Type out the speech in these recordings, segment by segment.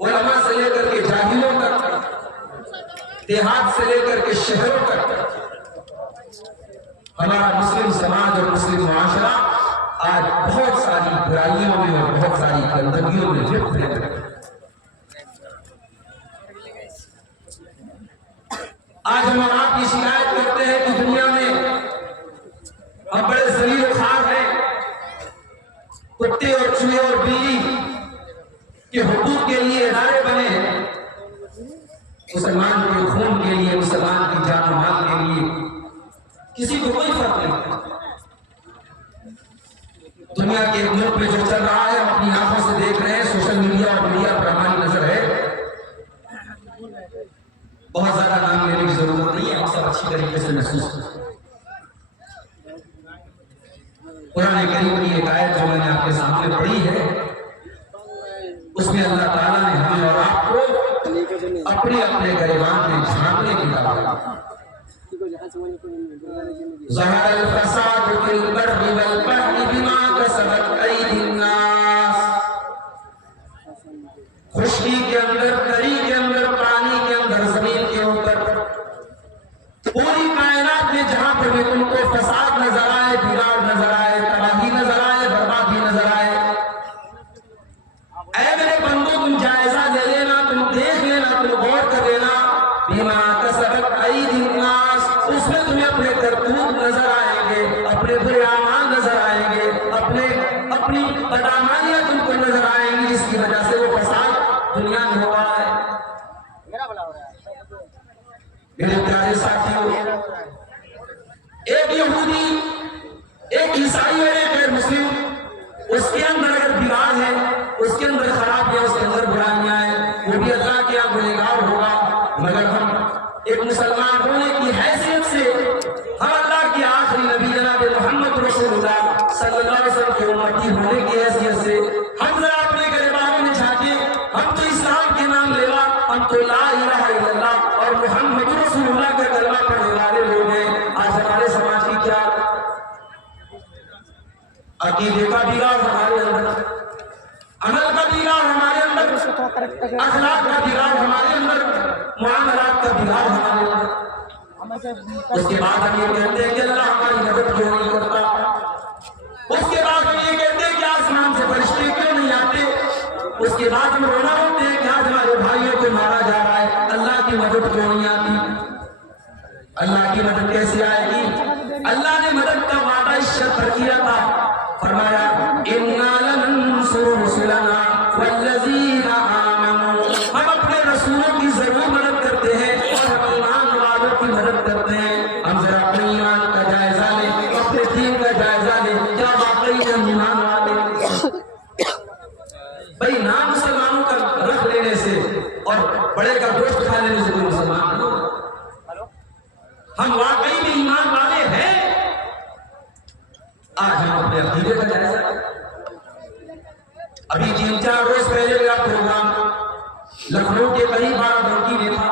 علماء سے لے کر کے جاہلوں تک، دیہات سے لے کر کے شہروں تک ہمارا مسلم سماج اور مسلم معاشرہ آج بہت ساری برائیوں میں اور بہت ساری گندگیوں میں لپٹ ہے۔ آج ہم آپ کی شکایت کرتے ہیں کہ دنیا میں ہم بڑے ذلیل و خوار ہیں، کتے اور چوہے اور بلی کے حقوق کے لیے ادارے بنے ہیں، مسلمان کے خون کے لیے، مسلمان کی جان و مال کے لیے کسی کو کوئی فرق نہیں۔ دنیا کے ملک میں جو چل رہا ہے ہم اپنی آنکھوں سے دیکھ رہے ہیں، سوشل میڈیا اور میڈیا پر ہماری نظر ہے۔ بہت زیادہ نام لینے کی ضرورت نہیں ہے، ہم سب اچھی طریقے سے محسوس کریں۔ قرآن کریم کی ایک آیت جو میں نے آپ کے سامنے پڑھی ہے، اس میں اللہ تعالیٰ نے ہمیں اور آپ کو اپنے اپنے گریبان میں جھانکنے کی دعوت دی۔ ظہر الفساد فی البر والبحر بما کسبت ایدی الناس، خشکی کے اندر، تری کے اندر، پانی کے اندر، زمین کے اوپر، پوری کائنات میں جہاں پر بھی تم کو فساد نظر آئے، بگاڑ نظر آئے، تباہی نظر آئے، بربادی نظر آئے، اے میرے بندو تم جائزہ لے لینا، تم دیکھ لینا، تم غور کر لینا، بما کسبت ایدی الناس، اس میں تمہیں اپنے کرتوت نظر آئیں گے، اپنے برے اعمال نظر آئیں گے، اپنی بدعمالیاں تم کو نظر آئیں گی، جس کی وجہ سے وہ فساد دنیا میں ہوا ہے۔ میرے پیارے ساتھیوں، ایک یہودی، ایک عیسائی اور ایک غیر مسلم، اس کے اندر اگر بگاڑ ہے، اس کے اندر خراب ہے، اس کے اندر برائیاں ہیں، وہ بھی اللہ کے یہاں گنہگار ہوگا، مگر ہم ایک مسلمان ہونے کی حیثیت سے ہم اللہ کے آخری نبی جناب محمد رسول اللہ صلی اللہ علیہ وسلم کی امتی ہونے کی حیثیت سے ہم ذرا اپنے گریبان میں جھانکیں۔ ہم تو اسلام کے نام لیوا، ہم تو لا الہ الا اللہ اور محمد رسول اللہ کا کلمہ پڑھنے والے لوگ ہیں۔ آج ہمارے سماج کی کیا عقیدے کا بگاڑ ہمارے اندر، عمل کا بگاڑ ہمارے اندر، اخلاق کا بگاڑ ہمارے اندر، معاملات کا بگاڑ ہمارے اندر۔ اس کے بعد ہم یہ کہتے ہیں کہ اللہ ہماری مدد کیوں نہیں کرتا، اس کے بعد ہم یہ کہتے ہیں کہ آسمان سے فرشتے کیوں نہیں آتے، اس کے بعد ہم رونا ہوتے ہیں کہ آج ہمارے بھائیوں کو مارا جا رہا ہے، اللہ کی مدد کیوں نہیں آتی۔ اللہ کی مدد کیسے آئے گی؟ اللہ نے مدد کا وعدہ اس شرط پر کیا تھا، فرمایا اِنَّا لَنَنصُرُ رُسُلَنَا وَالَّذِينَ آمَنُوا، ہم اپنے رسولوں کی ضرور مدد کرتے ہیں اور ہم ایمان والوں کی مدد کرتے ہیں۔ ہم ذرا اپنے ایمان کا جائزہ لیں، اپنے دین کا جائزہ لیں، کیا واقعی ہم ایمان والے ہیں؟ بھئی نام مسلمانوں کا رکھ لینے سے اور بڑے کا گوشت کھا لینے سے کوئی مسلمان نہیں ہوگا۔ ہم واقعی میں ایمان والے ہیں؟ آج ہم اپنے عقیدے کا جائزہ لیں۔ ابھی 3-4 روز پہلے میرا پروگرام لکھنؤ کے قریب بارہ میں تھا۔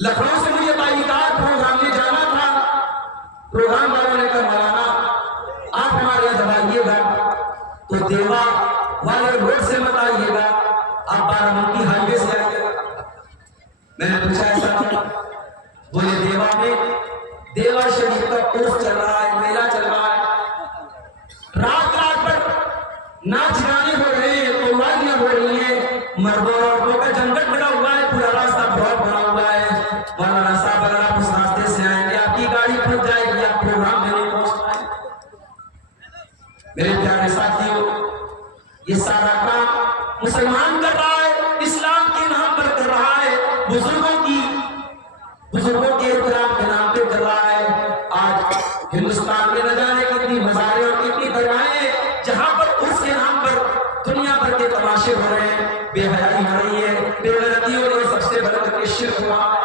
لکھنؤ سے مجھے بائیکار پروگرام میں جانا تھا۔ پروگرام والوں نے کہا مولانا آپ ہمارے یہاں جب آئیے گا تو دیوا والے روڈ سے مت آئیے گا، آپ بارہ ہائی وے سے آئیے گا۔ میں نے پوچھا ایسا کیا؟ بولے دیوا میں دیوا شریف کا کورس چل رہا ہے، میلہ چل رہا ہے، رات رات پر ناچ گانے ہو رہے ہیں، قوالیاں ہو رہی ہیں، مردوں اور عورتوں کا جنگل بنا ہوا ہے، پورا راستہ بہت بنا ہوا ہے۔ مولانا صاحب اگر آپ اس راستے سے آئیں گے آپ کی گاڑی پھنس جائے گی، آپ پروگرام میں نہیں پہنچ پائیں۔ میرے پیارے ساتھیوں، یہ سارا کام مسلمان کر رہا ہے، اسلام کے نام پر کر رہا ہے، بزرگوں کے احترام کے نام پہ کر رہا ہے۔ آج ہندوستان میں نہ جانے کتنی مزاریں اور کتنی درگاہیں ہیں جہاں پر اس کے نام پر دنیا بھر کے تماشے ہو رہے ہیں، بے حیائی ہو رہی ہے، بے غیرتی ہو رہی ہے، سب سے بڑھ کر کے شرک ہوا ہے۔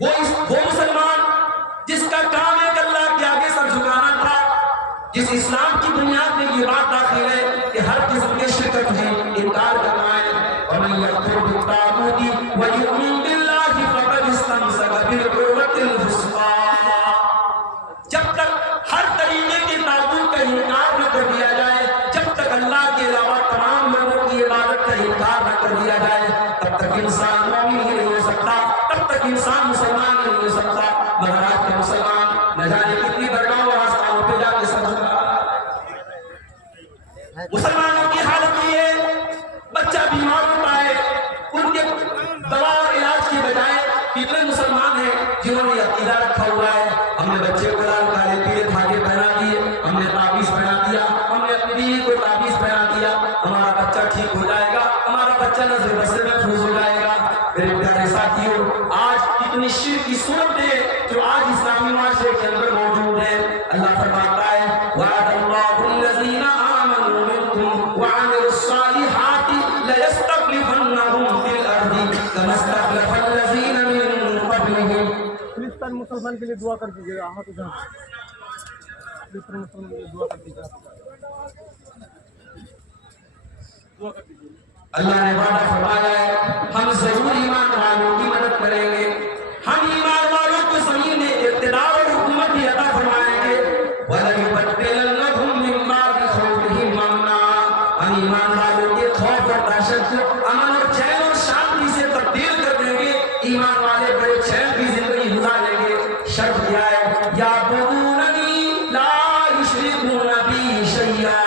وہ مسلمان جس کا کام ہے کہ اللہ کے آگے سر جھکانا تھا، جس اسلام کی بنیاد میں یہ بات داخل ہے کہ ہر قسم کے شرک سے انکار کرنا ہے۔ وَمَن يَكْفُرْ بِالطَّاغُوتِ وَيُؤْمِنْ بِاللَّهِ فَقَدِ اسْتَمْسَكَ بِالْعُرْوَةِ الْوُثْقَىٰ۔ جب تک ہر طریقے کے طاغوت کا انکار نہ کر دیا جائے، جب تک اللہ کے علاوہ تمام لوگوں کی عبادت کا تک انسان مسلمان نہیں ہو سکتا، مگر آج کے مسلمان نہ جانے کتنی درگاہوں اور آستانوں پہ جا کے سجدہ کر رہا ہے۔ مسلمانوں کی حالت یہ ہے، بچہ بیمار ہوتا ہے، ان کے دوا اور علاج کی بجائے کتنے مسلمان ہیں جنہوں نے عقیدہ رکھا ہوا ہے، ہم نے بچے کو لال کالے پیلے دھاگے پہنا دیے، ہم نے تعویذ پہنا دیا، ہم نے اپنی بیوی کو تعویذ پہنا دیا، ہمارا بچہ ٹھیک ہو جائے گا، ہمارا بچہ نظر بد سے محفوظ ہو جائے گا۔ میرے پیارے ساتھیوں، آج کتنی شرک کی صورتیں جو آج اسلامی معاشرے کے اندر موجود ہیں۔ اللہ فرماتا ہے وعد اللہ الذین آمنوا منکم وعملوا الصالحات لیستخلفنہم فی الارض کما استخلف الذین من قبلہم۔ فلسطین مسلمان کے لیے دعا کر دیجیے گا، ہاتھ اٹھا فلسطین مسلمان کے لیے دعا کر دیجیے گا، دعا کر دیجیے۔ اللہ نے وعدہ فرمایا ہے ہم ضرور ایمان والوں کی مدد کریں گے، ہم ایمان والوں کو زمین میں اقتدار اور حکومت بھی عطا فرمائیں گے۔ وَلَيُبَدِّلَنَّهُم مِّن بَعْدِ خَوْفِهِمْ أَمْنًا، ہم ایمان والوں کے خوف اور دہشت کو امن اور چین اور شانتی سے تبدیل کر دیں گے، ایمان والے بڑے چین کی زندگی گزاریں گے۔ شرط کیا ہے یَعْبُدُونَنِی لَا یُشْرِکُونَ بِی شَیْئًا،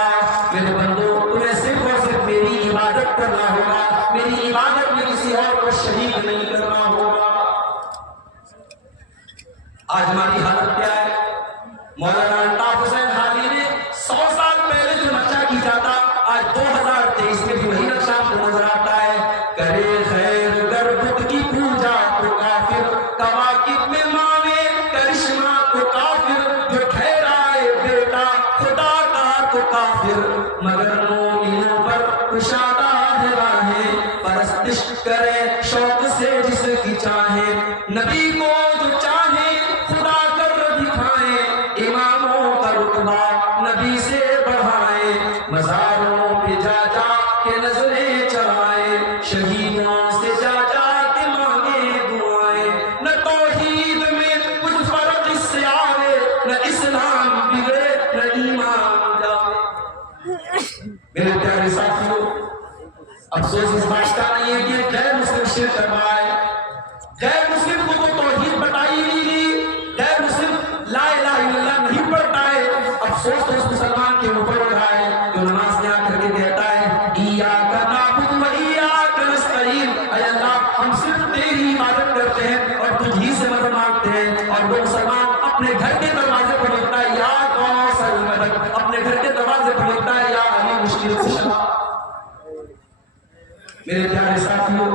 میرے بندو تمہیں صرف اور صرف میری عبادت کرنا ہوگا، میری عبادت میں کسی اور کو شریک نہیں کرنا ہوگا۔ آج ہماری حالت کیا ہے؟ مولانا الطاف حسین حاجی نے 100 سال پہلے جو نقشہ کھینچا تھا، آج 2023 میں بھی وہی نقشہ آپ کو نظر آتا ہے۔ کرے خیر گر بت کی پوجا تو کافر، کواکب میں مانے کرشمہ تو کافر، جو ٹھہرائے بیٹا خدا کا تو کافر، مگر مومنوں پر کشادہ ہے راہیں، پرستش کرے شوق سے جس کی چاہے، نبی کو جو چاہے خدا کر دکھائیں، اماموں کا رتبہ نبی سے بڑھائیں، مزاروں پہ جا جا کے نظریں چڑھائیں، شہیدوں سے جا جا کے مانگے دعائیں، نہ توحید میں کچھ فرق اس سے آئے، نہ اسلام بگڑے نہ ایمان جائے۔ میرے پیارے ساتھیوں، افسوس اس بات کا نہیں ہے کہ غیر مسلم شرک کروائے، غیر مسلم کو تو توحید بتائی نہیں گئی، غیر مسلم لا الہ الا اللہ نہیں پڑھتا ہے۔ افسوس تو اس مسلمان کے اوپر ہو رہا ہے جو نماز میں آ کر کے کہتا ہے ایاک نعبد و ایاک نستعین، اے اللہ ہم صرف تیری عبادت کرتے ہیں اور تجھ ہی سے مدد مانگتے ہیں، اور وہ مسلمان اپنے گھر کے دروازے پر لکھتا ہے یا غوث المدد، اپنے گھر کے دروازے پر لکھتا ہے یا علی مشکل کشا۔ میرے پیارے ساتھیوں،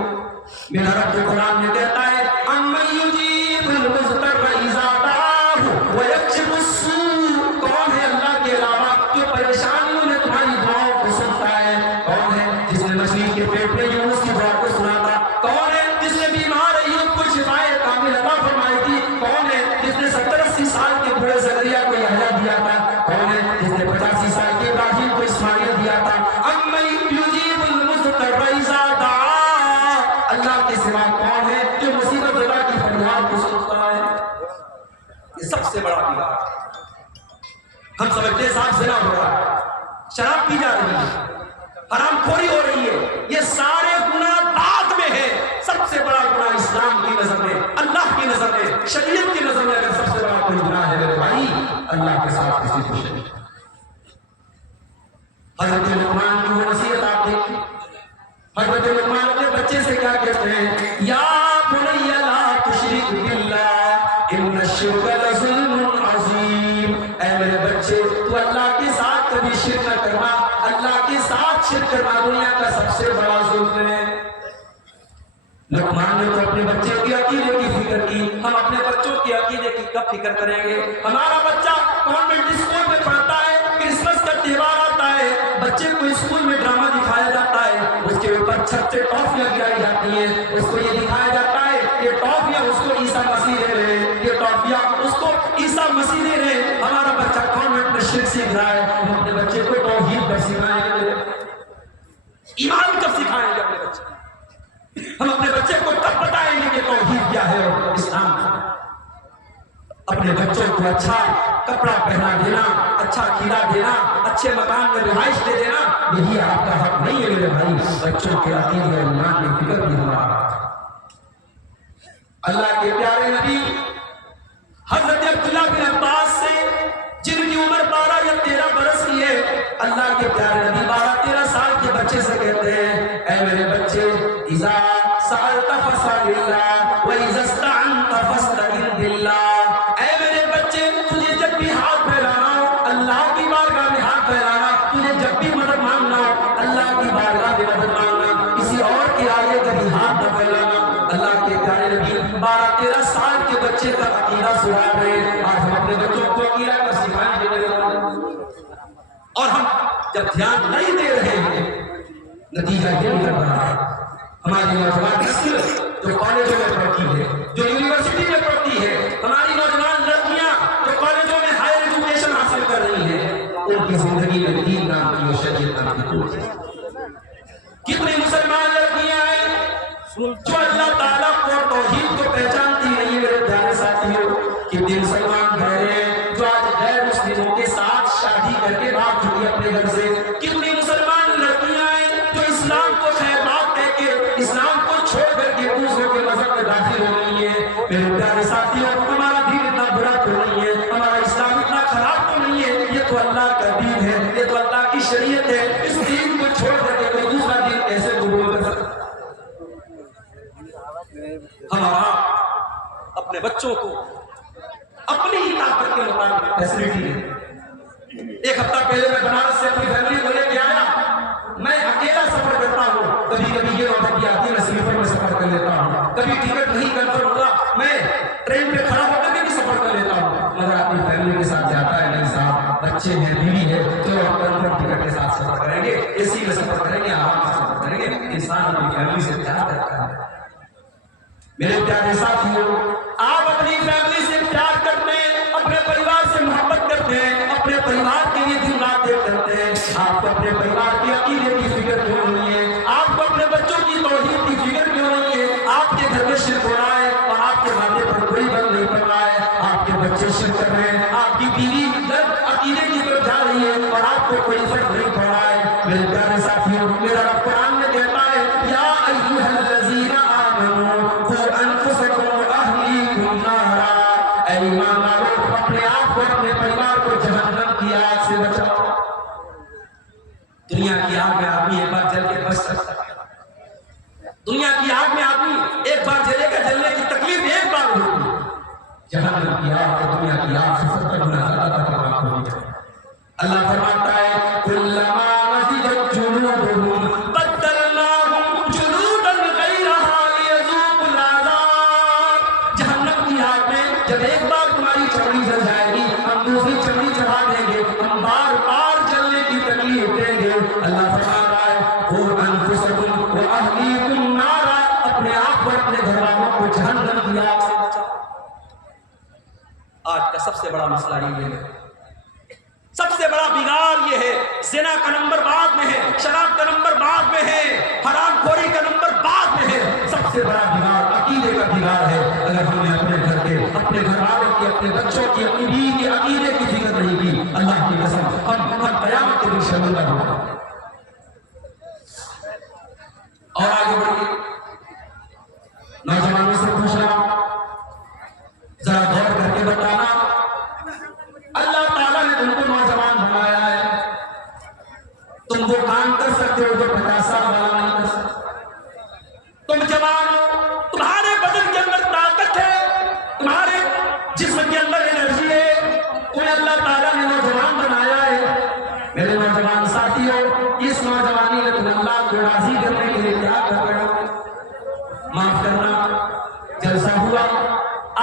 میرا رب جو قرآن میں کہتا ہے اَمَّن يُجِيبُ الْمُضْطَرَّ إِذَا دَعَاهُ وَيَكْشِفُ السُّوءَ، کون ہے اللہ کے علاوہ جو پریشانیوں میں تمہاری دعاؤں کو سنتا ہے؟ کون ہے جس نے مچھلی کے پیٹ میں یونس کی دعا کو سنا تھا؟ کون ہے جس نے بیمار ایوب کو شفائے کامل عطا فرمائی تھی؟ کون ہے جس نے 70-80 سال کے بوڑھے زکریا کو یحییٰ دیا تھا؟ کون ہے جس نے 85 سال کے ابراہیم کو اسماعیل دیا تھا؟ اَمَّن يُجِيبُ الْمُضْطَرَّ إِذَا دَعَاهُ، اللہ کے سوا کون ہے جو مصیبت زدہ کی فریاد کو سنتا ہے؟ یہ سب سے بڑا بگاڑ ہے۔ ہم سمجھتے ہیں صاحب زنا ہو رہا ہے، شراب پی جا رہی ہے، حرام خوری ہو رہی ہے، یہ سارے گناہ داغ میں ہیں۔ سب سے بڑا گناہ اسلام کی نظر میں، اللہ کی نظر میں، شریعت کی نظر میں اگر سب سے بڑا کوئی گناہ ہے میرے بھائی، اللہ کے ساتھ کسی کو شریک۔ حضرت لقمان کی وہ نصیحت آپ دیکھیں، حضرت لقمان اپنے بچے سے کیا کہتے ہیں یا بنی لا تشرک باللہ ان الشرک لظلم عظیم، اے میرے بچے تو اللہ کے ساتھ کبھی شرک نہ کرنا، اللہ کے ساتھ شرک کرنا دنیا کا سب سے بڑا ظلم ہے۔ لقمان نے تو اپنے بچے کی عقیدے کی فکر کی، ہم اپنے بچوں کی عقیدے کی کب فکر کریں گے؟ ہمارا بچہ کانوینٹ اسکول میں پڑھتا ہے، کرسمس کا تہوار آتا ہے، بچے کو اسکول میں ڈرامہ دکھایا جاتا ہے، اس کے اوپر چھت سے ٹافیاں گرائی جاتی ہیں، اس کو یہ دکھایا جاتا ہے یہ ٹافیاں اس کو عیسیٰ مسیح دے رہے ہیں، یہ ٹافیاں اس کو عیسیٰ مسیح دے رہے ہیں۔ ہمارا بچہ کانوینٹ میں شرک سیکھ رہا ہے، ہم اپنے بچے کو توحید کب سکھائیں گے؟ ایمان کب سکھائیں گے اپنے بچے؟ ہم اپنے بچے کو کب بتائیں گے کہ توحید کیا ہے اور اسلام کیا ہے؟ اپنے بچوں کو اچھا کپڑا پہنا دینا، اچھا کھلا دینا، اچھے مکان میں رہائش دے دینا، یہی آپ کا حق نہیں ہے میرے بھائی۔ بچوں کے عقیدے اور ایمان کی فکر بھی ہمارا۔ اللہ کے پیارے نبی حضرت عبداللہ بن عباس سے جن کی عمر 12 یا 13 برس کی ہے، اللہ کے پیارے نبی 12-13 سال کے بچے سے کہتے ہیں اے میرے بچے اذا سألت فاسأل اللہ وَإِذَا اسْتَعَنْتَ فَاسْتَعِنْ بِاللَّهِ، اے میرے بچے تجھے جب بھی ہاتھ پھیلانا ہو اللہ کی بارگاہ میں ہاتھ پھیلانا، تجھے جب بھی مدد مانگنا ہو اللہ کی بارگاہ میں مدد مانگنا، کسی اور کے آگے کبھی ہاتھ نہ پھیلانا۔ اللہ کے پیارے نبی 12-13 سال کے بچے کا عقیدہ سنا رہے ہیں۔ آج ہم اپنے بچوں کو عقیدہ کا سکھائیں گے اور ہم جب دھیان نہیں دے رہے ہیں نتیجہ یہ نکل رہا ہے ہماری نوجوان نسل جو کالجوں میں پڑھتی ہے، جو یونیورسٹی میں پڑھتی ہے، ہماری نوجوان لڑکیاں جو کالجوں میں ہائر ایجوکیشن حاصل کر رہی ہیں، ان کی زندگی میں دین نام کی اور شریعت نام کی کوئی ہے۔ کتنی مسلمان لڑکیاں ہیں جو اللہ تعالیٰ کو توحید کو پہچانتی نہیں ہے۔ میرے پیارے ساتھیوں کتنے مسلمان بہنیں ہیں جو آج غیر مسلموں کے ساتھ شادی کر کے بھاگ چکی اپنے گھر سے۔ کتنی مسلمان لڑکیاں ہیں جو اسلام کو خیر بات کہہ کے اسلام کو چھوڑ کر کے دوسروں کے مذہب میں داخل ہو رہی ہیں۔ میرے پیارے ساتھیوں ہمارا دین اتنا برا تو نہیں ہے، ہمارا اسلام اتنا خراب تو نہیں ہے، یہ تو اللہ کا دین ہے، یہ تو اللہ کی شریعت ہے۔ اس دین کو چھوڑ کر کے کوئی دوسرا دین کیسے قبول کر سکتا؟ ہمارا اپنے بچوں کو اپنی ہی طاقت کے مطابق فیسلٹی ہے۔ ایک ہفتہ پہلے میں بنارس سے اپنی فیملی کو لے کے آیا، میں اکیلا سفر کرتا ہوں، کبھی کبھی یہ نوبت بھی آتی ہے میں سلیپر میں سفر کر لیتا ہوں، کبھی ٹکٹ نہیں کنفرم ہوا میں ٹرین پہ کھڑا ہو کر کے بھی سفر کر لیتا ہوں، مگر اپنی فیملی کے ساتھ جاتا ہے نہیں صاحب، بچے ہیں، بیوی ہے، چلو کنفرم ٹکٹ کے ساتھ سفر کریں گے، اے سی میں سفر کریں گے، آرام سے سفر کریں گے۔ انسان اپنی فیملی سے پیار کرتا ہے۔ میرے پیارے ساتھیوں آپ اپنی فیملی سے پیار کرتے ہیں، اپنے پریوار سے محبت کرتے ہیں، اپنے پریوار کے لیے دن رات ایک کرتے ہیں، آپ کو اپنے پریوار کے عقیدے کی فکر کیوں نہیں ہے؟ آپ کو اپنے بچوں کی توحید کی فکر کیوں نہیں ہے؟ آپ کے گھر میں شرک ہو رہا ہے اور آپ کے ماتھے پر کوئی بل نہیں پڑ رہا ہے، آپ کے بچے شرک کر رہے ہیں، آپ کی بیوی عقیدے کی طرف جا رہی ہے اور آپ کو کوئی فرق نہیں پڑ رہا ہے۔ میرے پیارے ساتھیوں میرا رب قرآن میں کہتا ہے یا ایھا الذین آمنوا اے ایمان والو اپنے آپ کو اپنے پریوار کو جہنم کی آگ سے بچاؤ۔ دنیا کی آگ میں آدمی ایک بار جل کے بچ سکتا ہے، دنیا کی آگ میں آدمی ایک بار جلے گا، جلنے کی تکلیف ایک بار ہوگی، جہنم کی آگ اور دنیا کی آگ سے 70 گنا زیادہ خطرناک ہوگی۔ اللہ فرماتا ہے کلما نضجت جلودہم بدلناہم جلودا غیرہا لیذوقوا العذاب۔ جہنم کی آگ میں جب ایک بار تمہاری چمڑی جل جائے گی، ہم دوسری چمڑی چڑھا دیں گے، ہم بار بار جلنے کی تکلیف دیں گے۔ اللہ فرما رہا ہے قوا انفسکم واہلیکم نارا، اپنے آپ کو اپنے گھر والوں کو جہنم کی آگ سے بچاؤ۔ آج کا سب سے بڑا مسئلہ یہ ہے، سب سے بڑا بگاڑ یہ ہے، زنا کا نمبر بعد میں ہے، شراب کا نمبر بعد میں ہے، حرام خوری کا نمبر بعد میں ہے، سب سے بڑا بگاڑ عقیدے کا بگاڑ ہے۔ اگر ہم نے اپنے گھر کے، اپنے گھر والوں کی، اپنے بچوں کی، اپنی بیوی کے عقیدے کی فکر نہیں کی، اللہ کی قسم ہم قیامت کے دن شرمندہ ہوں گے۔ اور آگے بڑھیے، نوجوانوں سے پوچھنا، ذرا غور کر کے بتانا، اللہ تعالیٰ نے تم کو نوجوان بنایا ہے، تم وہ کام کر سکتے ہو جو 50 سال والا نہیں کر سکتے، تم جوان ہو، تمہارے بدن کے اندر طاقت ہے، تمہارے جسم کے اندر انرجی ہے، تمہیں اللہ تعالیٰ نے نوجوان بنایا ہے۔ میرے نوجوان ساتھیوں اس نوجوانی میں تم اللہ کو راضی کرنے کے لیے کیا کر رہے ہو؟ معاف کرنا، جلسہ ہوا،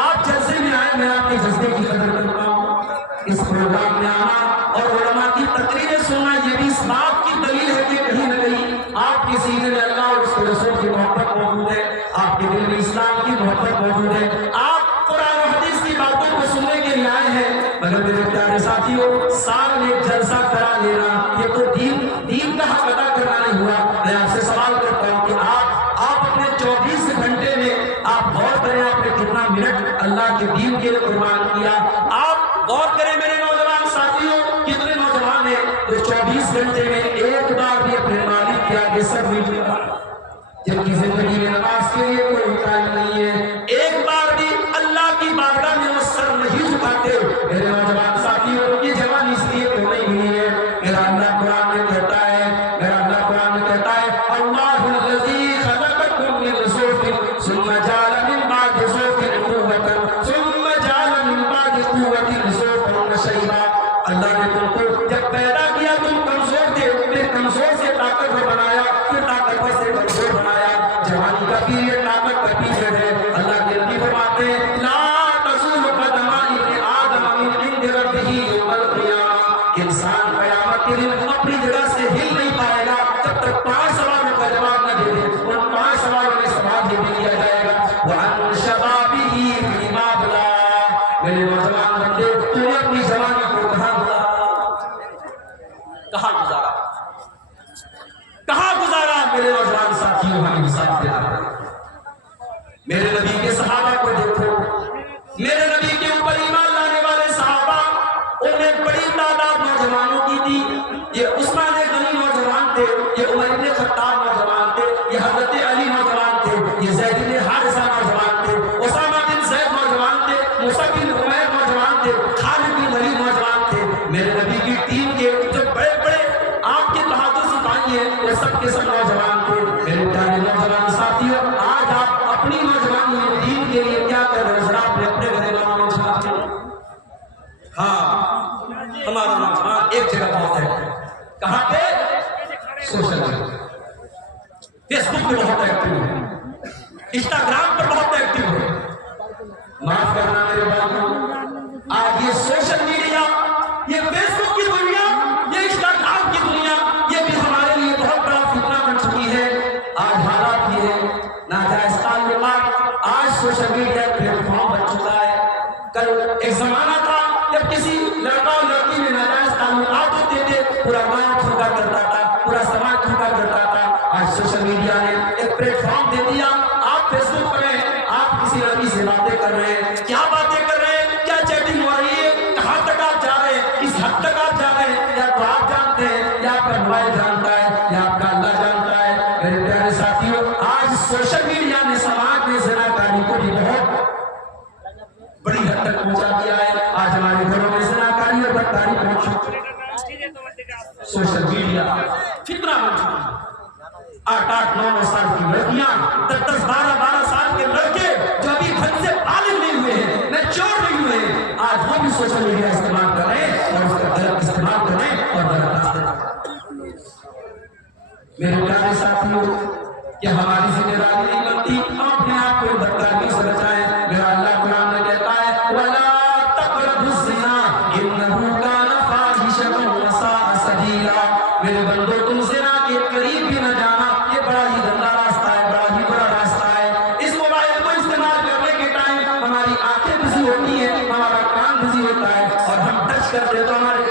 آپ جلسے میں آئے، میں آپ کے جذبے کی قدر کرتا ہوں، اس پروگرام میں آنا اور علماء کی تقریریں سننا یہ بھی اس بات کی دلیل ہے کہ کہیں نہ کہیں آپ کے سینے میں اللہ اور اس کے رسول کی محبت موجود ہے، آپ کے دل میں اسلام کی محبت موجود ہے، آپ قرآن و حدیث کی باتوں کو سننے کے لیے آئے ہیں۔ مگر میرے پیارے ساتھیوں سال میں ایک جلسہ کرا لینا یہ تو دین کا حق ادا کرنا نہیں ہوا۔ میں آپ سے سوال کرتا ہوں کہ آپ اپنے 24 گھنٹے میں آپ غور کریں آپ نے کتنا منٹ اللہ کے دین کے لیے قربان کیا۔ آپ غور کریں میرے نوجوان ساتھیوں، کتنے نوجوان ہیں جو 24 گھنٹے میں ایک بار بھی اپنے مالک کے آگے سر نہیں جھکا، جبکہ زندگی میں نماز کے لیے کوئی ٹائم نہیں ہے، ایک بار کبیر یہ طاقت کا پیچھے ہے. اللہ کے نبی فرماتے ہیں لا تزول قدم ابن آدم من عند ربہ یوم القیامہ. انسان قیامت کے دن اپنی جگہ سے ہل نہیں پائے گا جب تک 5 سوالوں کا جواب نہ دے دے. ان 5 سوالوں میں سوال یہ بھی کیا جائے گا وعن شبابہ فیما بلا. میرے نوجوان بندے تو نے اپنی جوانی کو کہاں گزارا؟ کہاں گزارا میرے نوجوان ساتھیوں؟ ہمیں ساتھ دے رہا. میرے نبی کے صحابہ کو دیکھو. میرے نبی کے اوپر ایمان لانے والے صحابہ انہیں بڑی تعداد نوجوانوں کی تھی. یہ عثمان غنی نوجوان تھے, یہ عمر بن خطاب نوجوان تھے, یہ حضرت علی نوجوان تھے, یہ زید بن حارثہ نوجوان تھے, اسامہ بن زید نوجوان تھے, مصعب بن عمیر نوجوان تھے, خالد بن ولید نوجوان تھے. میرے نبی کی ٹیم کے جو بڑے بڑے آپ کے بہادر سپاہی ہیں وہ سب کے سب نوجوان تھے. میرے پیارے نوجوان ساتھیوں, آج آپ اپنی نوجوانی میں دین کے لیے کیا کر رہے ہیں؟ آپ نے اپنے گھر والوں کو چھاپ کے. ہاں, ہمارا نوجوان ایک جگہ بہت ہے. کہاں پہ؟ Social media. فیس بک پہ بہت ایکٹیو ہے, انسٹاگرام پر بہت ایکٹیو ہے. معاف کرنا میرے بھائیوں, آج یہ سوشل میڈیا, یہ فیس بک کی دنیا, یہ انسٹاگرام کی دنیا, یہ بھی ہمارے لیے بہت بڑا فتنہ بن چکی ہے. آج حالات یہ ہے, ناجائز تعلقات آج سوشل میڈیا پلیٹ فارم بن چکا ہے. کل ایک زمانہ تھا جب کسی لڑکا اور لڑکی میں ناجائز تعلقات ہوتے تھے, پورا گاؤں دھوکا کرتا تھا, پورا سماج دھوکا کرتا تھا. آج سوشل میڈیا نے ایک پلیٹ فارم دے دیا. آپ فیس بک پر ہیں, آپ کسی لڑکی سے باتیں کر رہے ہیں, کیا باتیں کر رہے ہیں, کیا چیٹنگ ہو رہی ہے, کہاں تک آپ جا رہے ہیں, کس حد تک آپ جا رہے ہیں, یا تو آپ جانتے ہیں, یا آپ کا موبائل جانتا ہے, یا آپ کا اللہ جانتا ہے. میرے پیارے ساتھیوں, آج سوشل میڈیا نے سماج میں زناکاری کو بھی بہت بڑی حد تک پہنچا دیا ہے. آج ہمارے گھروں میں زناکاری اور بدکاری پہنچ چکی ہے. سوشل میڈیا فتنہ بن چکی ہے. 8-8, 9-9 سال کی لڑکیاں, 10-10, 12-12 سال کے لڑکے جو ابھی ڈھنگ سے بالغ نہیں ہوئے ہیں, میچور نہیں ہوئے ہیں, آج وہ بھی سوشل میڈیا استعمال کر رہے ہیں اور اس کا غلط استعمال کر رہے ہیں اور غلط راستے پر. میرے پیارے ساتھیوں, کہ ہماری ذمہ داری نہیں بنتی ہم اپنے آپ کو بدکاری سے بچائیں. میرا اللہ قرآن میں کہتا ہے وَلَا تَقْرَبُوا الزِّنَا إِنَّهُ كَانَ فَاحِشَةً وَسَاءَ سَبِيلًا. میرے بندو, تم زنا کے قریب بھی نہ جانا, یہ بڑا ہی گندا راستہ ہے, بڑا ہی بڑا راستہ ہے. اس موبائل کو استعمال کرنے کے ٹائم ہماری آنکھیں بزی ہوتی ہیں, ہمارا کان بزی ہوتا ہے, اور ہم ٹچ کرتے تو ہماری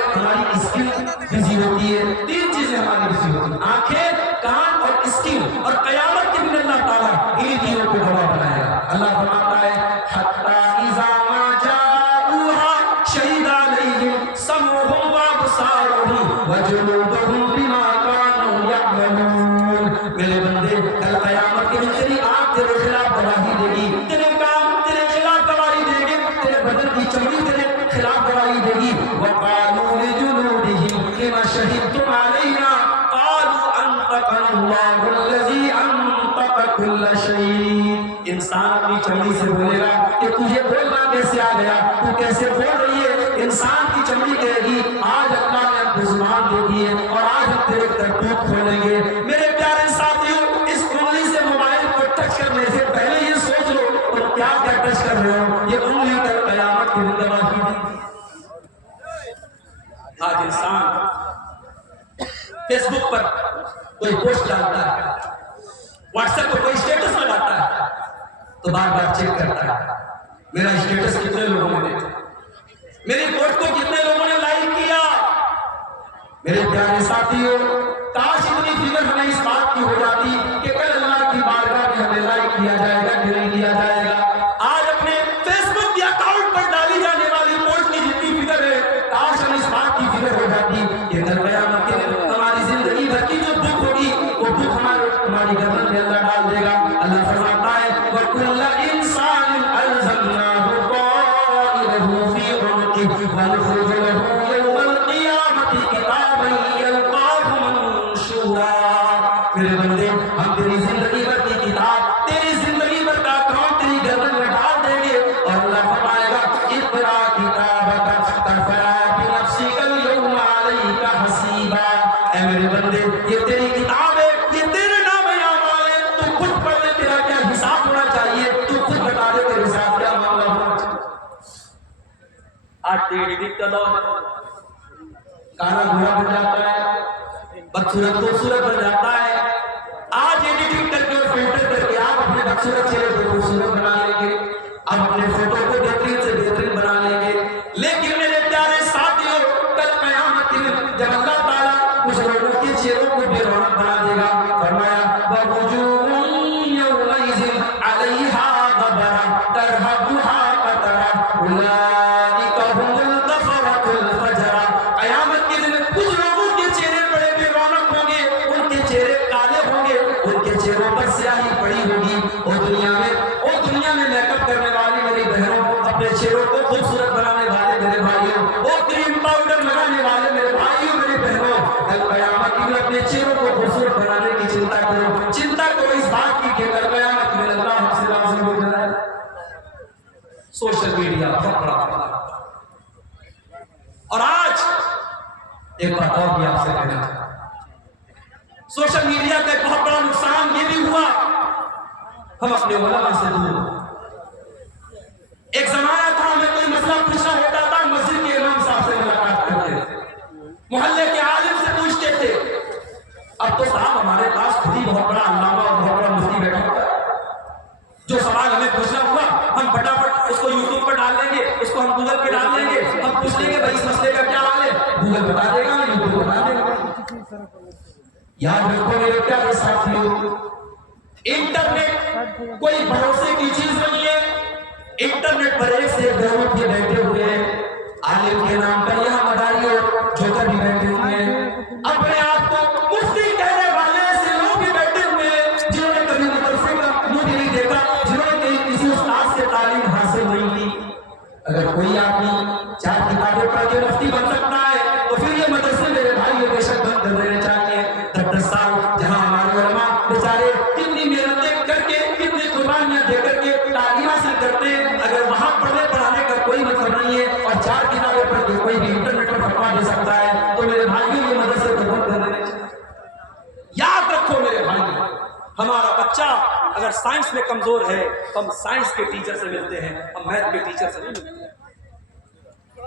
اسکن بزی ہوتی ہے. 3 چیزیں ہماری بزی ہوتی ہیں, آنکھیں, کان اور اسکن. اور قیامت کے دن اللہ تعالیٰ انہی تینوں کو گواہ بنائے گا. اللہ فرماتا ہے حَتَّى إِذَا مَا جَاءُوهَا شَهِدَ عَلَيْهِمْ سَمْعُهُمْ وَأَبْصَارُهُمْ وَجُلُودُهُمْ بِمَا كَانُوا يَعْمَلُونَ. میرے بندے, کل قیامت کے دن تیری آنکھ تیرے خلاف گواہی دے گی, تیرے کان تیرے خلاف گواہی دے گی, تیرے بدن کی چمڑی تیرے خلاف گواہی دے گی. وَقَالُوا لِجُلُودِهِمْ لِمَ شَهِدتُّمْ عَلَيْنَا قَالُوا أَنطَقَنَا اللَّهُ الَّذِي أَنطَقَ كُلَّ شَيْءٍ. انسان اپنی چمڑی سے بولے گا کہ تجھے بولنا کیسے آ گیا, تو کیسے بول رہی ہے. انسان کی چمڑی کہے گی آج اللہ نے ہم کو زبان دے دی ہے اور آج ہم تیرے ترتیب کھولیں گے. میرے پیارے ساتھیوں, اس انگلی سے موبائل کو ٹچ کرنے سے پہلے یہ سوچ لو تم کیا کیا ٹچ کر رہے ہو. یہ انگلی کل قیامت کی دن گواہی دے گی. آج انسان فیس بک پر کوئی پوسٹ ڈالتا ہے, واٹس ایپ پر کوئی اسٹیٹس لگاتا ہے تو بار بار چیک کرتا ہے میرا اسٹیٹس کتنے لوگوں نے دیکھا, میری پوسٹ کو کتنے لوگوں نے لائک کیا. میرے پیارے ساتھیوں, کاش اتنی فکر ہمیں اس بات کی ہو جاتی کہ کل اللہ کی بارگاہ میں ہمیں لائک کیا جائے گا کہ نہیں کیا جائے گا. آج اپنے فیس بک کے اکاؤنٹ پر ڈالی جانے والی پوسٹ کی جتنی فکر ہے, کاش ہم اس بات کی فکر ہو جاتی کہ کل قیامت کے دن ہماری زندگی بھر کی جو دکھ ہوگی وہ دکھ ہماری گردن میں اللہ ڈال دے گا. اللہ فرماتا ہے وَكُلَّ إِنسَانٍ أَلْزَمْنَاهُ طَائِرَهُ فِي عُنُقِهِ وَنُخْرِجُ لَهُ يَوْمَ الْقِيَامَةِ كِتَابًا يَلْقَاهُ مَنشُورًا. میرے بندے, ہم تیری زندگی بھر کی کتاب, تیری زندگی بھر کا اکاؤنٹ تیری گردن میں ڈال دیں گے اور اللہ فرمائے گا اقرأ کتابک کفیٰ بنفسک اليوم علیک حسیبا. اے میرے بندے, یہ تیری کتاب ہے, یہ تیرے نام اعمال ہے, تو خود پڑھ لے تیرا کیا آج تو ایڈیٹنگ کا دور ہے، کانا گھوڑا بن جاتا ہے، بدصورت خوبصورت بن جاتا ہے. آج ایڈیٹنگ کر کے اور فلٹر کر کے آپ اپنے بدصورت چہرے کو خوبصورت بنا لیں گے، آپ اپنے فوٹو کو بہترین سے بہترین بنا لیں گے. لیکن میرے پیارے ساتھیوں، کل قیامت کے دن جب اللہ تعالیٰ کچھ لوگوں کے چہروں کو بے رونق بنا دے گا، فرمایا وَوُجُوهٌ يَوْمَئِذٍ عَلَيْهَا غَبَرَةٌ تَرْهَقُهَا قَتَرَةٌ أُولَئِكَ هُمُ الْكَفَرَةُ الْفَجَرَةُ. قیامت کے دن کچھ لوگوں کے چہرے بڑے بے رونق ہوں گے، ان کے چہرے کالے ہوں گے، ان کے چہروں پر سیاہی پڑی ہوگی. اور دنیا میں میک اپ کرنے والی میری بہنوں، اپنے چہروں کو خوبصورت بنانے والے میرے بھائیوں، اور کریم پاؤڈر لگانے والے میرے بھائیوں میری بہنوں، کل قیامت میں اپنے چہروں کو خوبصورت بنانے کی چنتا کرو اس بات کی کہ کل قیامت میں اللہ ہم سے راضی ہو جائے. سوشل میڈیا بہت بڑا خطرہ ہے. اور آج ایک بات اور بھی آپ سے کہنا چاہتا ہوں، سوشل میڈیا کا ایک بہت بڑا نقصان یہ بھی ہوا، ہم اپنے علماء سے دور. ایک زمانہ تھا ہمیں کوئی مسئلہ پوچھنا ہوتا تھا، مسجد کے امام صاحب سے ملاقات کرتے تھے، محلے کے عالم سے پوچھتے تھے. اب تو صاحب ہمارے پاس خود ہی بہت بڑا علامہ اور بہت بڑا مفتی بیٹھا ہوا ہے، جو سوال ہمیں پوچھنا ہوا ہم فٹافٹ اس کو یوٹیوب پر ڈال لیں گے، اس کو ہم گوگل پہ ڈال لیں گے، ہم پوچھ لیں گے بھائی اس مسئلے کا کیا حال ہے، گوگل بتا دے گا، یوٹیوب بتا دے گا. یاد رکھو میرے پیارے ساتھیوں، انٹرنیٹ کوئی بھروسے کی چیز نہیں ہے. انٹرنیٹ پر ایک سے گروپ یہ بیٹھے ہوئے ہیں، عالم کے نام پر یہاں مداری اور جوکر بھی بیٹھے ہوئے ہیں، اپنے آپ کو مفتی کہنے والے ایسے لوگ بھی بیٹھے ہوئے ہیں جنہوں نے کبھی مدرسے کا منہ بھی نہیں دیکھا، جنہوں نے کسی استاد سے تعلیم حاصل نہیں کی. اگر کوئی آدمی 4 کتابیں پڑھ کے مفتی بن سکتا ہے تو پھر یہ مدرسے میرے بھائی یہ بے شک بند کر دینے چاہیے. 10 سال جہاں ہمارے علماء بیچارے کتنی محنتیں کر کے، کتنی قربانیاں دے کر کے تعلیم حاصل کرتے ہیں، اگر وہاں پڑھنے پڑھانے کا کوئی مطلب نہیں ہے اور 4 کتابیں پڑھ کے کوئی بھی انٹرنیٹ پر فتویٰ دے سکتا ہے تو میرے بھائیوں یہ مدرسے کو بند کر دینے چاہیے. یاد رکھو میرے بھائی، ہمارا بچہ اگر سائنس میں کمزور ہے تو ہم سائنس کے ٹیچر سے ملتے ہیں، ہم میتھ کے ٹیچر سے نہیں ملتے ہیں.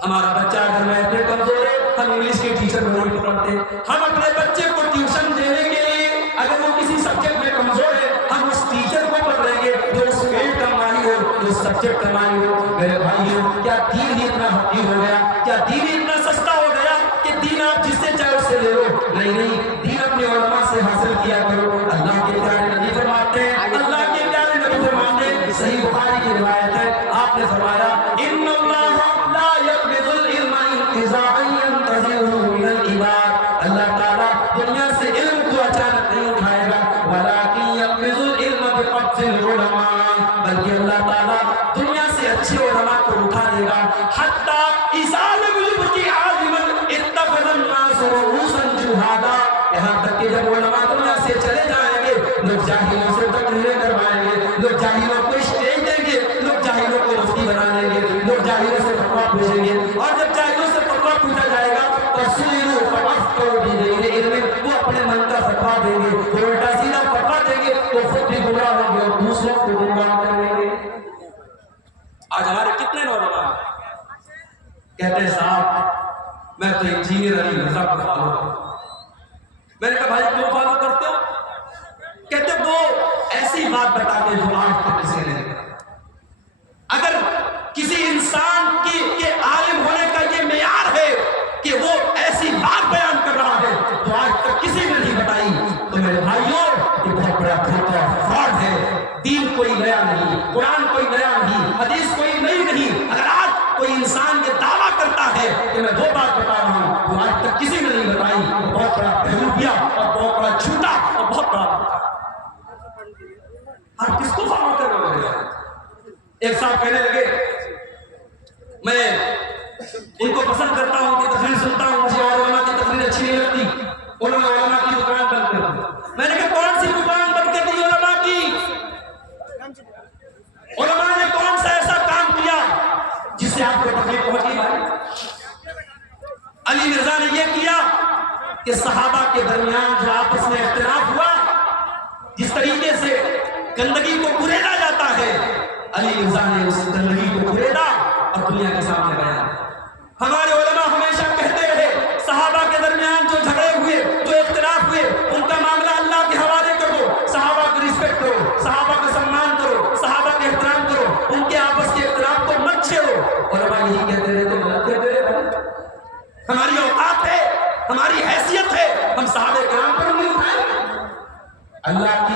ہمارا بچہ اگر میتھ میں کمزور ہے ہم انگلش کے ٹیچر میں نہیں پڑھتے. ہم اپنے بچے کو ٹیوشن دینے کے لیے اگر وہ کسی سبجیکٹ میں کمزور ہے ہم اس ٹیچر کو پکڑیں گے جو اس فیلڈ کا ماہر ہو، جو سبجیکٹ کا ماہر ہو. میرے بھائیوں، کیا دین ہی اتنا حقیر ہو گیا، کیا دین ہی اتنا سستا ہو گیا کہ دین آپ جس سے چاہے اس سے لے لو؟ نہیں، دین اپنے علماء سے حاصل کیا کرو. اللہ کے پیارے نبی فرماتے ہیں، اللہ کے پیارے نبی فرماتے ہیں، صحیح بخاری کی روایت ہے، آپ نے فرمایا ان اللہ لا يقبض العلم انتزاعا ينتزعه من العباد. اللہ تعالیٰ دنیا سے علم کو اچانک نہیں اٹھائے گا، ولكن يقبض العلم بقبض العلماء، بلکہ اللہ تعالیٰ دنیا سے اچھے علماء کو اٹھا دے گا. حتی اذا لم يبق عالما اتخذ الناس رؤوسا جهالا، یہاں تک کہ جب علماء دنیا سے چلے جائیں گے لوگ جاہلوں سے تقریریں کروائیں گے، لوگ جاہلوں کو اسٹیج دیں گے، لوگ جاہلوں کو مفتی بنا دیں گے، لوگ جاہلوں سے فتویٰ پوچھیں گے. اور جب جاہلوں سے فتویٰ پوچھا جائے گا فَسُئِلُوا فَأَفْتَوْا بِغَيْرِ عِلْمٍ، وہ اپنے من کا فتویٰ دیں گے، وہ الٹا سیدھا فتویٰ دیں گے، وہ خود بھی گمراہ ہوں گے اور دوسروں کو گمراہ کریں گے. آج ہمارے کتنے نوجوان کہتے ہیں صاحب میں تو انجینئر علی رضا کو فالو کرتا ہوں. میں نے کہا بھائی کیوں فالو کرتے ہو؟ کہتے وہ ایسی بات بتاتے جو آج تک کسی نے نہیں. اگر کسی انسان کے عالم ہونے کا یہ معیار ہے کہ وہ ایسی بات بیان کر رہا ہے تو آج تک کسی نے نہیں بتائی، تو میرے بھائیوں یہ بہت بڑا دھوکہ فراڈ ہے. دین کوئی نیا نہیں، قرآن کوئی نیا نہیں، حدیث کوئی نئی نہیں. اگر آج کوئی انسان یہ دعویٰ کرتا ہے کہ میں وہ بات بتا رہا ہوں تو آج تک کسی نے نہیں بتائی، تو بہت بڑا بہلوبیا اور بہت بڑا جھوٹا اور بہت بڑا. آپ کس کو فالو کر رہے ہو؟ ایک صاحب کہنے لگے میں ان کو پسند کرتا ہوں کہ تقریر سنتا ہوں، مجھے اور علماء کی تقریر اچھی نہیں لگتی، انہوں نے علماء کی دکان بند کر دی. میں نے کہا کون سی دکان بند کر دی علماء کی؟ علماء نے کون سا ایسا کام کیا جس سے آپ کو تکلیف پہنچی؟ بھائی علی مرزا نے یہ کیا کہ صحابہ کے درمیان جو آپس میں اختلاف ہوا، جس طریقے سے گندگی کو کریدا جاتا ہے، علی مرزا نے اس گندگی کو کریدا اور دنیا کے سامنے بیان.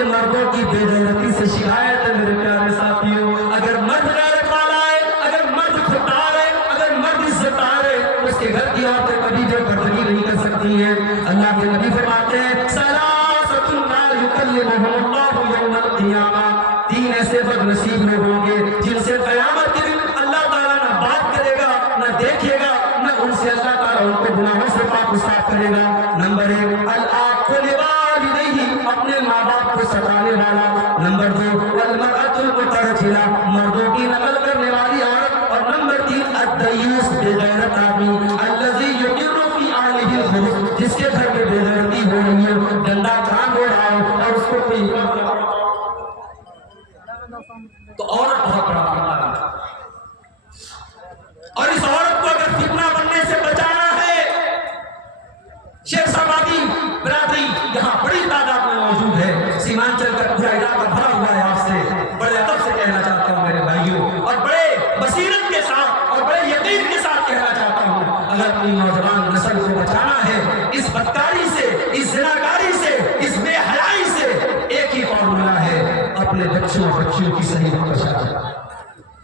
کہ مردوں کی بے غیرتی سے شکایت ہے میرے پیارے ساتھیوں. اگر مرد غیرت والا ہے, اگر مرد خوددار ہے, اگر مرد عزتدار ہے, اس کے گھر کی عورتیں کبھی بے پردگی نہیں کر سکتی ہیں. اللہ کے نبی فرماتے ہیں ثلاثۃ لا یکلمہم اللہ یوم القیامہ, تین ایسے بد نصیب لوگ ہوں گے جن سے قیامت کے دن اللہ تعالیٰ نہ بات کرے گا, نہ دیکھے گا, نہ ان سے اللہ تعالیٰ ان کو گناہوں سے پاک و صاف کرے گا. نمبر 1 العاق لوالدیہ, اپنے ماں باپ کو ستانے والا. نمبر 2 والمرأۃ المترجلہ, مردوں کی نقل کرنے والی عورت. اور نمبر 3 الدیوس, بے غیرت آدمی. الذی یقر فی اہلہ الخبث, جس کے گھر میں بے غیرتی ہو رہی ہے, گندا کام ہو رہا ہو اور اس کو کوئی تو عورت بہت بڑا فتنہ ہے. اور اس عورت کو اگر فتنہ بننے سے بچانا ہے, شیخ صاحبادی برادری یہاں بڑی تعداد میں موجود ہے, سیمانچل کا پورا علاقہ بھرا ہوا ہے. آپ سے بڑے ادب سے کہنا چاہتا ہوں میرے بھائیوں, اور بڑے بصیرت کے ساتھ اور بڑے یقین کے ساتھ کہنا چاہتا ہوں, اگر اپنی نوجوان نسل کو بچانا ہے اس بدکاری سے, اس زناکاری سے, اس بے حیائی سے, ایک ہی فارمولا ہے, اپنے بچوں اور بچیوں کی صحیح بچانا.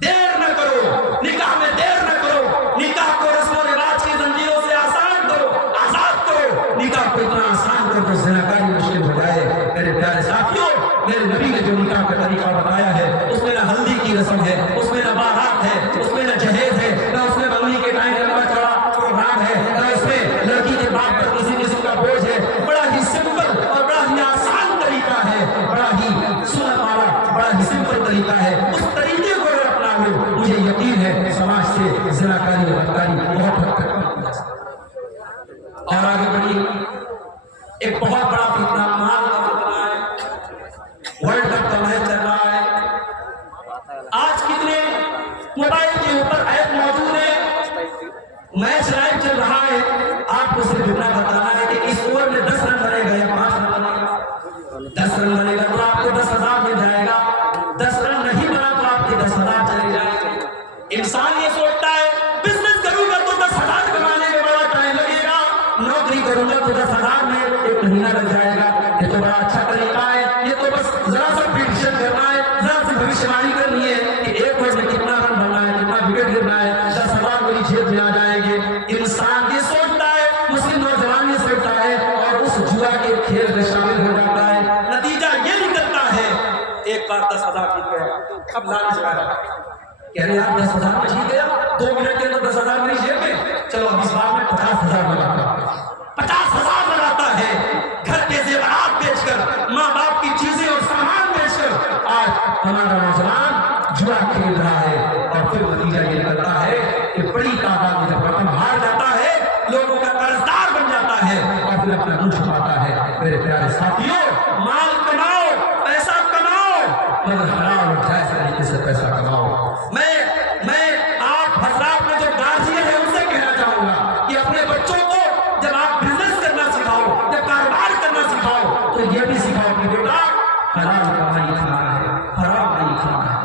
دیر نہ کرو, نکاح میں دیر نہ کرو, نکاح کو رسم و رواج کی زنجیروں سے آسان کرو, آزاد کرو. نکاح کو اتنا آسان کرو تو زناکاری مشکل ہو جائے. میرے پیارے ساتھیوں, میرے نبی نے جو نکاح کا طریقہ بتایا ہے اس میں نہ ہلدی کی رسم ہے, اس میں نہ بارات ہے, اس میں نہ جہیز ہے, نہ اس میں بنگلی کے ٹائم لمبا چوڑا پروگرام ہے, نہ اس میں لڑکی کے باپ پر کسی قسم کا بوجھ ہے. بڑا ہی سمپل اور بڑا ہی آسان طریقہ ہے, بڑا ہی سنت والا, بڑا ہی سمپل طریقہ ہے. اس طریقے کو اگر اپنا لو, مجھے یقین ہے سماج سے زناکاری اور بدکاری بہت حد تک کم ہو جا سکتی ہے. اور آگے بڑھیے, ایک بہت بڑا فتنہ مال کا فتنہ ہے. ورلڈ کپ کا میچ چل رہا ہے, آج کتنے موبائل کے اوپر ایپ موجود ہے, میچ لائیو چل رہا ہے. آپ کو صرف اتنا بتانا ہے کہ اس اوور میں 10 رن بنے گا یا 5 رن بنے گا. 10 رن بنے گا تو آپ کو 10,000 مل جائے گا, 10 رن نہیں بنا تو آپ کے 10,000 چلے جائیں گے. انسان یہ سوچتا ہے بزنس کروں گا تو 10,000 کمانے میں بڑا ٹائم لگے گا, نوکری کروں گا تو 10,000 میں 1 مہینہ لگ جائے گا. یہ تو بڑا اچھا طریقہ ہے, یہ تو بس ذرا سا پریڈکشن کرنا ہے, ذرا سی بھوشیوانی کرنی ہے کہ ایک اوور میں کتنا رن بننا ہے, کتنا وکٹ گرنا ہے, 10,000 میری جیب میں آ جائیں گے. انسان یہ سوچتا ہے, مسلم نوجوان یہ سوچتا ہے اور اس جوا کے کھیل میں شامل ہو جاتا ہے. نتیجہ یہ نکلتا ہے ایک بار 10,000 جیت گیا, اب لالچ آیا, کہہ رہے آپ 10,000 میں جیت گیا, 2 منٹ کے اندر 10,000 میری جیب میں, چلو اب اس بار میں 50,000 لگاتا ہوں. 50,000 لگاتا ہے, گھر کے زیورات بیچ کر, ماں باپ کی چیزیں اور سامان بیچ کر آج ہمارا نوجوان جوا کھیل رہا ہے. اور پھر نتیجہ یہ نکلتا ہے کہ بڑی تعداد میں جب رقم ہار جاتا ہے, لوگوں کا قرضدار بن جاتا ہے اور پھر اپنا منہ چھپاتا ہے. میرے پیارے ساتھیوں, مال کماؤ, پیسہ کماؤ, مگر حلال اور جائز طریقے سے پیسہ کماؤ. میں آپ حضرات میں جو گارجین ہے ان سے کہنا چاہوں گا کہ اپنے بچوں کو جب آپ بزنس کرنا سکھاؤ, جب کاروبار کرنا سکھاؤ, تو یہ بھی سکھاؤ کہ بیٹا حلال کمائی کھانا ہے, حرام نہیں کھانا ہے.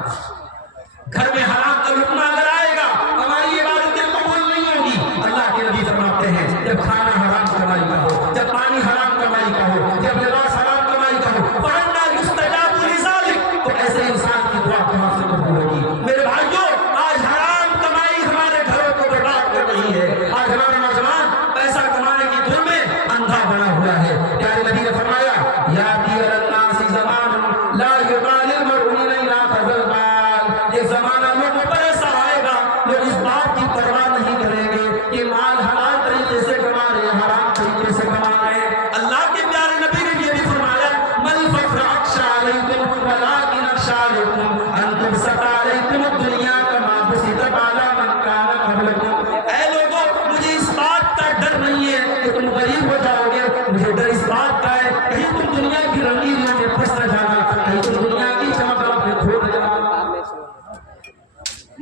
گھر میں حرام کا لقمہ اگر آئے گا ہماری عبادتیں قبول نہیں ہوگی. اللہ کے نبی فرماتے ہیں جب کھانا حرام کمائی کا ہو, جب پانی حرام کمائی کا ہو, جب لباس حرام کمائی کا ہو, فَأَنَّىٰ يُسْتَجَابُ لِذَٰلِكَ, تو ایسے انسان کی دعا کہاں سے قبول ہوگی. میرے بھائیوں, آج حرام کمائی ہمارے گھروں کو برباد کر رہی ہے. آج ہمارا نوجوان پیسہ کمانے کی دھن میں اندھا بنا ہوا ہے. پیارے نبی نے فرمایا یاتی علی الناس زمان لا یبالی المرء الا فضل المال, ایک زمانہ لوگوں پر ایسا آئے گا لوگ اس بات کی پرواہ نہیں کریں گے کہ مال حلال طریقے سے کما رہے ہیں, حرام طریقے سے کما رہے ہیں. اللہ کے پیارے نبی نے یہ بھی فرمایا مل فخر اخشى علیکم ولکن اخشى علیکم ان تبسط علیکم الدنیا کما بسطت علی من کان قبلکم. اے لوگوں, مجھے اس بات کا ڈر نہیں ہے کہ تم غریب ہو جاؤ گے, مجھے ڈر اس بات کا ہے کہیں تم دنیا کی رنگینیوں میں پھنس نہ جانا, کہیں تم دنیا کی چمکدمک میں کھو نہ جانا.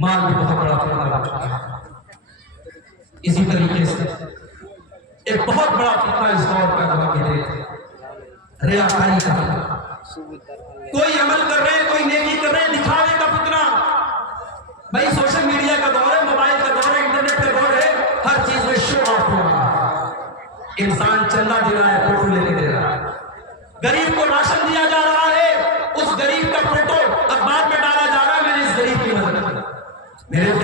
مال بھی بہت بڑا فتنہ بن چکا ہے. اسی طریقے سے ایک بہت بڑا فتنہ اس دور کا دعا کے ریاکاری کا فتنہ. کوئی عمل کر رہے ہیں, کوئی نیکی کر رہے ہیں, دکھاوے کا فتنہ. بھائی سوشل میڈیا کا دور ہے, موبائل کا دور ہے, انٹرنیٹ کا دور ہے, ہر چیز میں شو آف ہو رہا ہے. انسان چندہ دے رہا ہے, فوٹو لینے دے رہا ہے, غریب کو راشن دیا جا رہا ہے,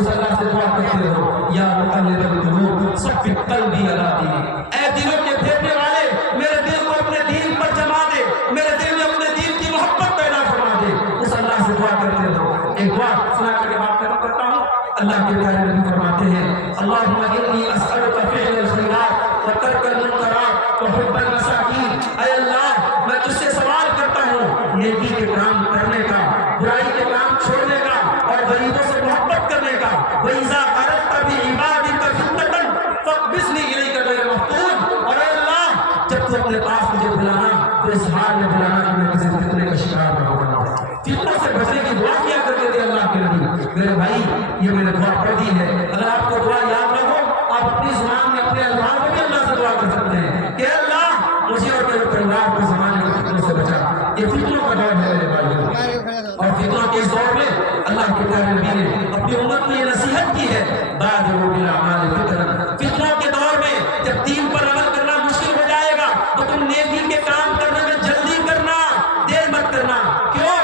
اس اللہ سے دعا کرتے رہو یا مقلب القلوب ثبت قلبی علی دینک، اے دلوں کے پھیرنے والے میرے دل کو اپنے دین پر جما دے، میرے دل میں اپنے دین کی محبت پیدا فرما دے، اس اللہ سے دعا کرتے رہو۔ ایک دعا سنا کر کے بات کرتا ہوں، اللہ کے پیارے نبی فرماتے ہیں اللہم انی اسألک فعل الخیرات وترک المنکرات وحب المساکین، اے اللہ میں تجھ سے سوال کرتا ہوں نیکی کے کام کرنے کا، برائی کے کام چھوڑنے کا اور غریبوں سے محبت کرنے کا، وَإِذَا أَرَدْتَ بِعِبَادِكَ فِتْنَةً فَاقْبِضْنِي إِلَيْكَ غَيْرَ مَفْتُونٍ، اور اے اللہ جب تو اپنے پاس مجھے بلانا تو اس حال میں بلانا کہ میں کسی فتنے کا شکار نہ ہونا۔ فتنوں سے بچنے کی دعا کیا کرتے تھے اللہ کے نبی۔ میرے بھائی یہ میں نے دعا پڑھ دی ہے، اگر آپ کو دعا یاد نہ ہو آپ اپنی زبان میں اپنے الفاظ میں بھی اللہ سے دعا کر سکتے ہیں کہ اللہ مجھے اور میرے پریوار کو زمانے کے فتنوں سے بچا۔ یہ فتنوں کا دور ہے میرے بھائیوں، اور فتنوں کے اس دور میں اللہ کے پیارے نبی نے اپنی امت کو یہ نصیحت کی ہے بادروا بالاعمال فتنا، فتنوں کے دور میں جب دین پر عمل کرنا مشکل ہو جائے گا تو تم نیکی کے کام کرنے میں جلدی کرنا، دیر مت کرنا۔ کیوں؟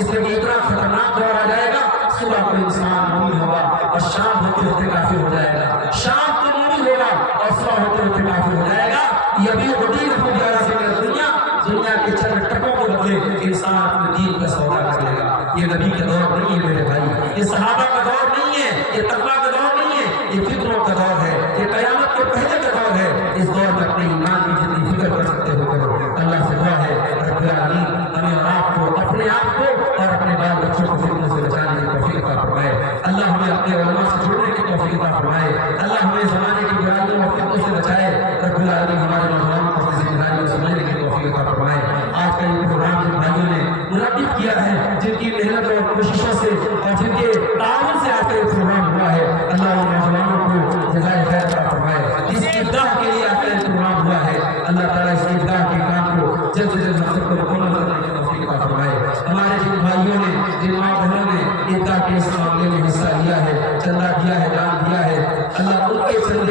اس لیے کہ اتنا خطرناک دور آ جائے گا، صبح کو انسان مومن ہوگا اور شام ہوتے ہوتے کافر ہو جائے گا، شام کو مومن ہوگا اور صبح ہوتے ہوتے کافر ہو جائے گا۔ یبیع دینہ بجارۃ من الدنیا، دنیا کے چند ٹکوں کے بدلے انسان اپنے دین کا سودا کر لے گا۔ یہ نبی کا دور نہیں ہے میرے بھائی، یہ صحابہ کا دور نہیں ہے، یہ تقویٰ کا دور نہیں ہے، یہ فتنوں کا دور ہے، یہ قیامت کے پہلے کا دور ہے۔ اس دور میں اپنے ایمان کی جتنی فکر کر سکتے ہو کرو۔ اللہ سے دعا ہے رب العالمین ہمیں اور آپ کو، اپنے آپ کو اور اپنے بال بچوں کو فتنوں سے بچانے کی توفیق عطا فرمائے۔ اللہ ہمیں اپنے علماء سے جڑنے کی توفیق عطا فرمائے۔ اللہ ہمیں زمانے کی برائیوں اور فتنوں سے بچائے۔ رب العالمین ہمارے نوجوانوں کو اپنی ذمہ داریوں سے سمجھنے کی توفیق عطا فرمائے۔ آج کا یہ پروگرام جن بھائیوں نے منعقد کیا ہے، جن کی محنت اور کوششوں سے اور جن کے تعاون سے آج کا یہ پروگرام ہوا ہے، اللہ ان نوجوانوں کو جزائے خیر عطا فرمائے۔ اس ابداع کے لیے آج کا یہ پروگرام ہوا ہے، اللہ تعالیٰ اس ابداع کے کام کو جلد سے جلد مقصد کو مکمل کرنے کی توفیق عطا فرمائے۔ ہمارے جن بھائیوں نے، جن ماں بہنوں نے ابداع کے اس معاملے میں حصہ لیا ہے، چندہ دیا ہے، دان دیا ہے، اللہ ان کے چندے